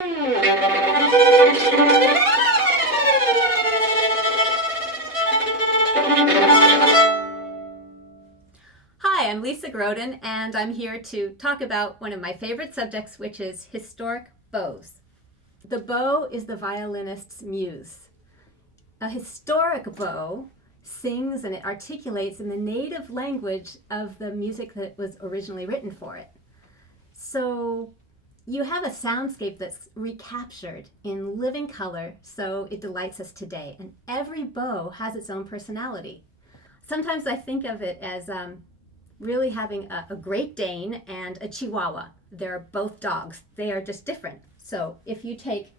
Hi, I'm Lisa Groden, and I'm here to talk about one of my favorite subjects, which is historic bows. The bow is the violinist's muse. A historic bow sings and it articulates in the native language of the music that was originally written for it. So you have a soundscape that's recaptured in living color, so it delights us today. And every bow has its own personality. Sometimes I think of it as really having a Great Dane and a Chihuahua. They're both dogs. They are just different. So if you take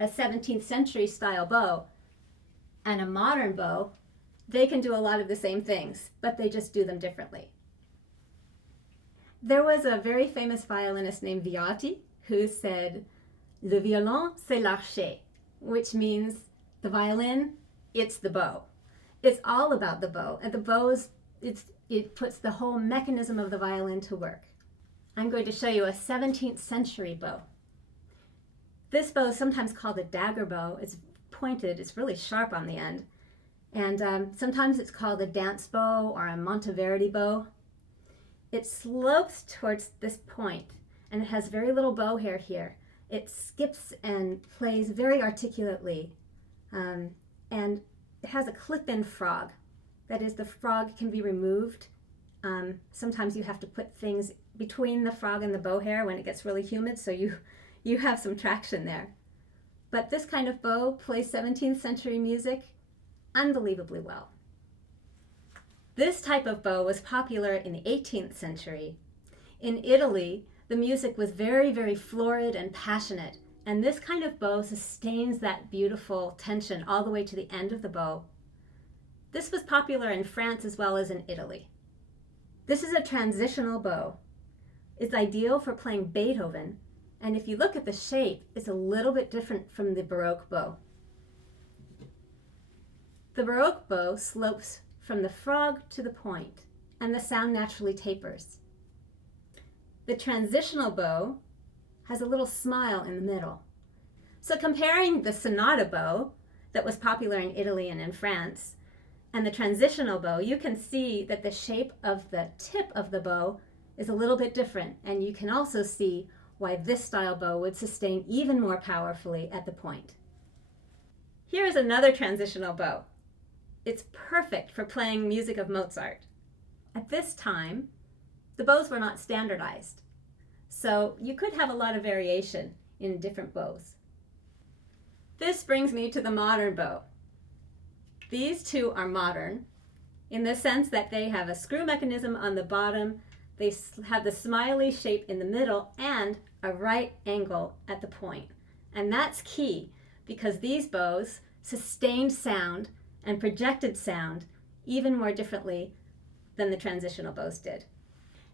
a 17th century style bow and a modern bow, they can do a lot of the same things, but they just do them differently. There was a very famous violinist named Viotti who said, "Le violon, c'est l'archet," which means the violin, it's the bow. It's all about the bow, and the bow it puts the whole mechanism of the violin to work. I'm going to show you a 17th century bow. This bow is sometimes called a dagger bow. It's pointed, it's really sharp on the end. And sometimes it's called a dance bow or a Monteverdi bow. It slopes towards this point, and it has very little bow hair here. It skips and plays very articulately, and it has a clip-in frog. That is, the frog can be removed. Sometimes you have to put things between the frog and the bow hair when it gets really humid, so you have some traction there. But this kind of bow plays 17th century music unbelievably well. This type of bow was popular in the 18th century. In Italy, the music was very, very florid and passionate, and this kind of bow sustains that beautiful tension all the way to the end of the bow. This was popular in France as well as in Italy. This is a transitional bow. It's ideal for playing Beethoven, and if you look at the shape, it's a little bit different from the Baroque bow. The Baroque bow slopes from the frog to the point, and the sound naturally tapers. The transitional bow has a little smile in the middle. So comparing the sonata bow that was popular in Italy and in France and the transitional bow, you can see that the shape of the tip of the bow is a little bit different, and you can also see why this style bow would sustain even more powerfully at the point. Here is another transitional bow. It's perfect for playing music of Mozart. At this time, the bows were not standardized, so you could have a lot of variation in different bows. This brings me to the modern bow. These two are modern in the sense that they have a screw mechanism on the bottom, they have the smiley shape in the middle, and a right angle at the point. And that's key because these bows sustained sound and projected sound even more differently than the transitional bows did.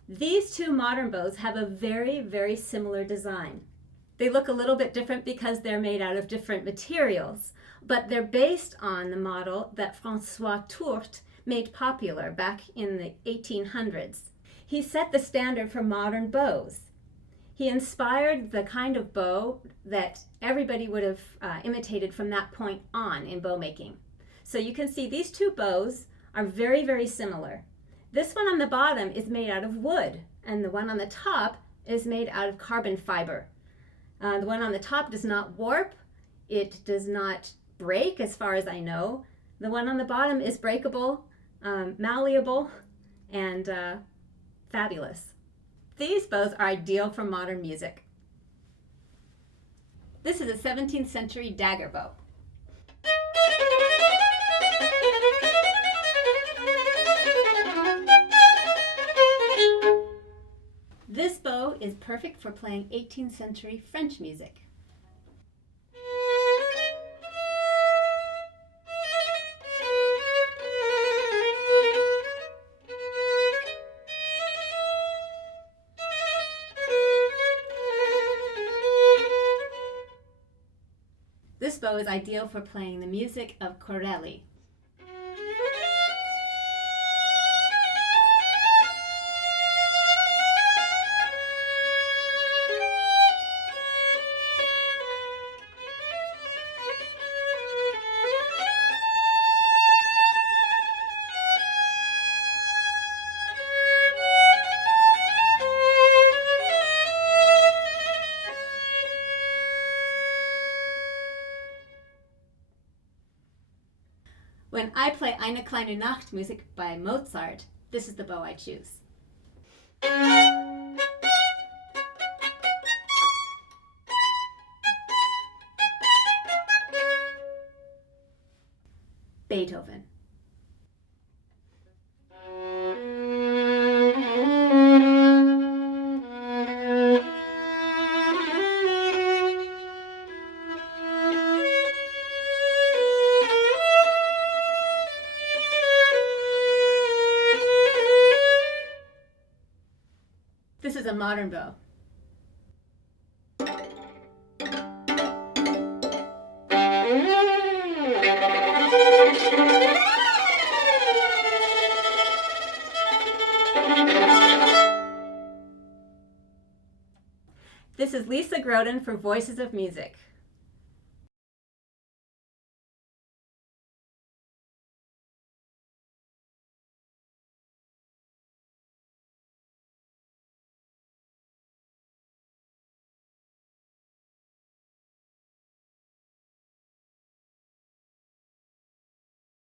These two modern bows have a very, very similar design. They look a little bit different because they're made out of different materials, but they're based on the model that François Tourte made popular back in the 1800s. He set the standard for modern bows. He inspired the kind of bow that everybody would have imitated from that point on in bow making. So you can see these two bows are very, very similar. This one on the bottom is made out of wood, and the one on the top is made out of carbon fiber. The one on the top does not warp, it does not break as far as I know. The one on the bottom is breakable, malleable, and fabulous. These bows are ideal for modern music. This is a 17th century dagger bow. This bow is perfect for playing 18th century French music. This bow is ideal for playing the music of Corelli. When I play Eine kleine Nachtmusik by Mozart, this is the bow I choose. Beethoven. This is a modern bow. This is Lisa Groden for Voices of Music.